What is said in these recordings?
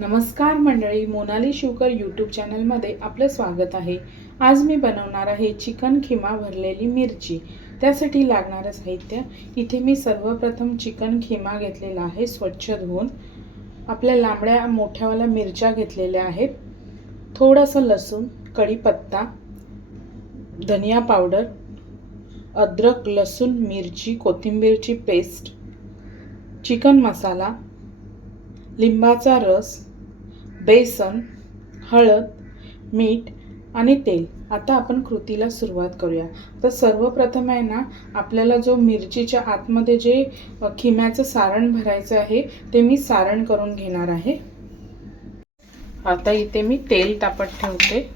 नमस्कार मंडळी मोनाली शिवकर यूट्यूब चॅनलमध्ये आपलं स्वागत आहे. आज मी बनवणार आहे चिकन खिमा भरलेली मिरची. त्यासाठी लागणारं साहित्य. इथे मी सर्वप्रथम चिकन खिमा घेतलेला आहे स्वच्छ धुवून. आपल्या लांबड्या मोठ्यावाल्या मिरच्या घेतलेल्या आहेत. थोडंसं लसूण कढीपत्ता धनिया पावडर अद्रक लसूण मिरची कोथिंबीरची पेस्ट चिकन मसाला लिंबाचा रस बेसन हळद मीठ आणि तेल. आता आपण कृतीला सुरुवात करूया. तर सर्वप्रथम आहे ना आपल्याला जो मिरचीच्या आतमध्ये जे खिम्याचं सारण भरायचं आहे ते मी सारण करून घेणार आहे. आता इथे मी तेल तापत ठेवते.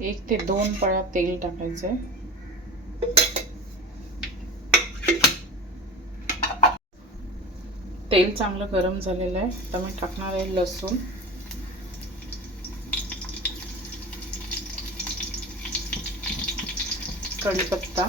एक ते दोन पळा तेल टाकायचं आहे तेल चांगलं गरम झालेलं आहे. आता मी टाकणार आहे लसूण. कढीपत्ता.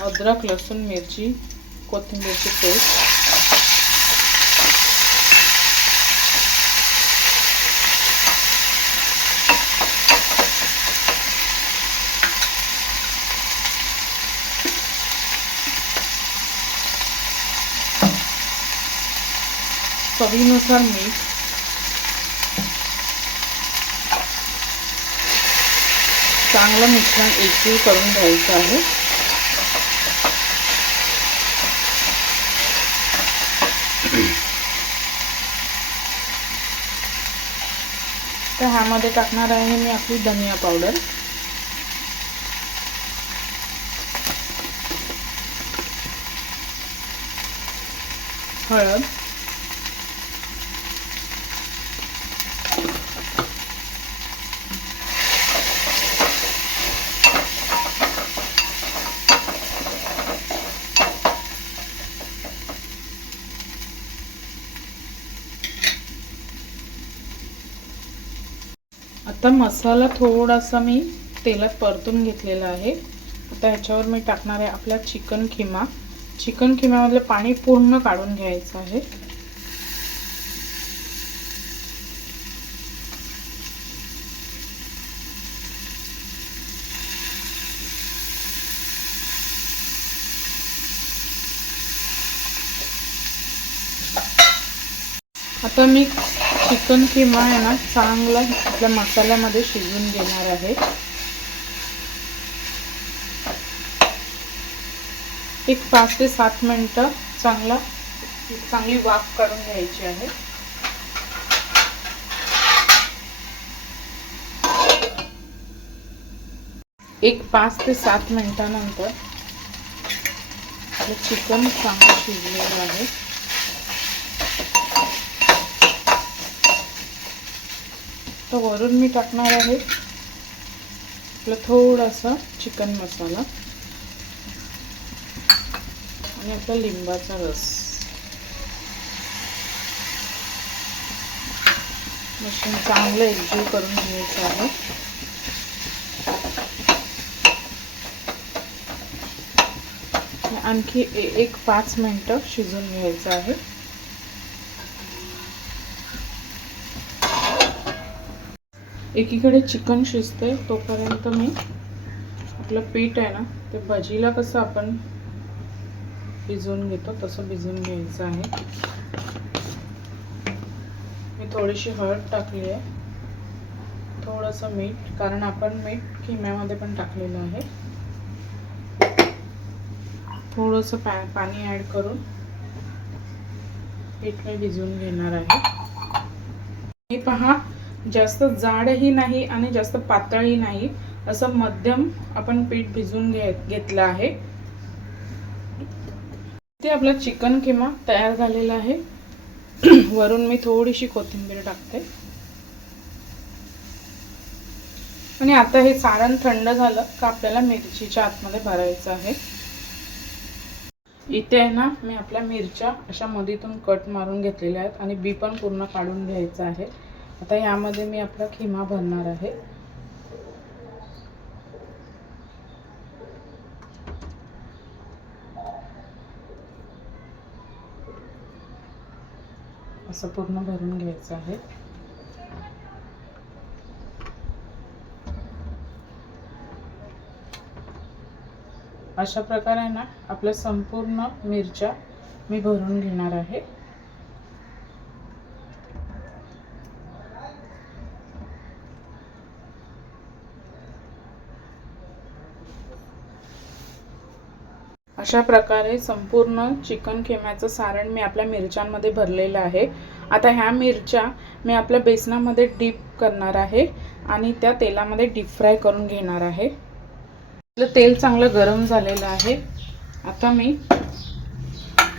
अद्रक लसूण मिरची कोथिंबीरची पेस्ट. चवीनुसार मीठ चांगलं मिश्रण एकजीव करून घ्यायचं आहे. तर ह्यामध्ये टाकणार आहे मी आपली धनिया पावडर. हळद. आता मसाला थोडासा मी तेलात परतून घेतलेला आहे. आता ह्याच्यावर मी टाकणार आहे आपला चिकन खिमा. चिकन खिम्यामधलं पाणी पूर्ण काढून घ्यायचं आहे. आता मी चिकन किमा आहे ना चांगला आपल्या मसाल्यामध्ये शिजवून घेणार आहे. एक पाच ते सात मिनटं चांगला चांगली वाफ काढून घ्यायची आहे. एक पाच ते सात मिनटानंतर आपलं चिकन चांगलं शिजलेलं आहे. तर वरून मी टाकणार आहे आपलं थोडासा चिकन मसाला आणि आपला लिंबाचा रस. मिश्रण चांगलं एकजीव करून घ्यायचं आहे. आणखी एक पाच मिनटं शिजून घ्यायचं आहे. एकीकडे चिकन शिजते तोपर्यंत मी आपलं पीठ आहे ना ते भजीला कसं आपण भिजवून घेतो तसं भिजवून घ्यायचं आहे. मी थोडीशी हळद टाकली आहे. थोडंसं मीठ कारण आपण मीठ खिम्यामध्ये पण टाकलेलं आहे. थोडंसं पा पाणी ॲड करून पीठ मी भिजवून घेणार आहे. हे पहा जास्त जाडही नाही आणि जास्त पातळही नाही असं मध्यम आपण पीठ भिजवून घे घेतलं आहे. ते आपलं चिकन किमा तयार झालेला आहे. वरून मी थोडीशी कोथिंबीर टाकते. आणि आता हे सारण थंड झालं का आपल्याला मिरचीच्या आतमध्ये भरायचं आहे. इथे आहे ना मी आपल्या मिरच्या अशा मधीतून कट मारून घेतलेल्या आहेत आणि बी पण पूर्ण काढून घ्यायचं आहे. आता यामध्ये मी आपला खिमा भरणार आहे. असं पूर्ण भरून घ्यायचं आहे. अशा प्रकारे ना आपल्या संपूर्ण मिरच्या मी भरून घेणार आहे. अशा प्रकारे संपूर्ण चिकन खेम्याचं सारण मी आपल्या मिरच्यांमध्ये भरलेलं आहे. आता ह्या मिरच्या मी आपल्या बेसनामध्ये डीप करणार आहे आणि त्या तेलामध्ये डीप फ्राय करून घेणार आहे. आपलं तेल चांगलं गरम झालेलं आहे. आता मी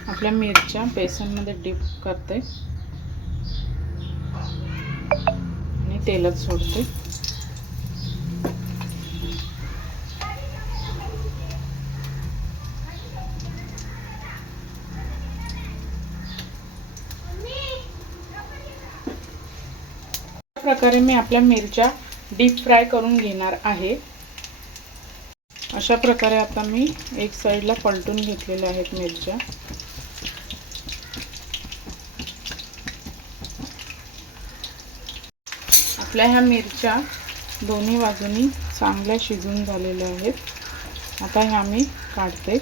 आपल्या मिरच्या बेसनमध्ये डीप करते. आणि तेलात सोडते. प्रकारे मी आपल्या मिरच्या डीप फ्राय करून घेणार आहे. अशा प्रकारे आता मी एक साईडला पलटून घेतलेल्या आहेत मिरच्या. आपल्या ह्या मिरच्या दोन्ही बाजूनी चांगल्या शिजून झालेल्या आहेत. आता ह्या मी काढते.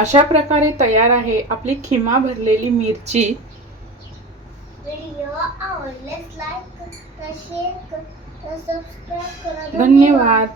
अशा प्रकारे तयार आहे आपली खिमा भरलेली मिरची. व्हिडिओ आवडल्यास लाईक करा शेअर करा सबस्क्राईब करा. धन्यवाद.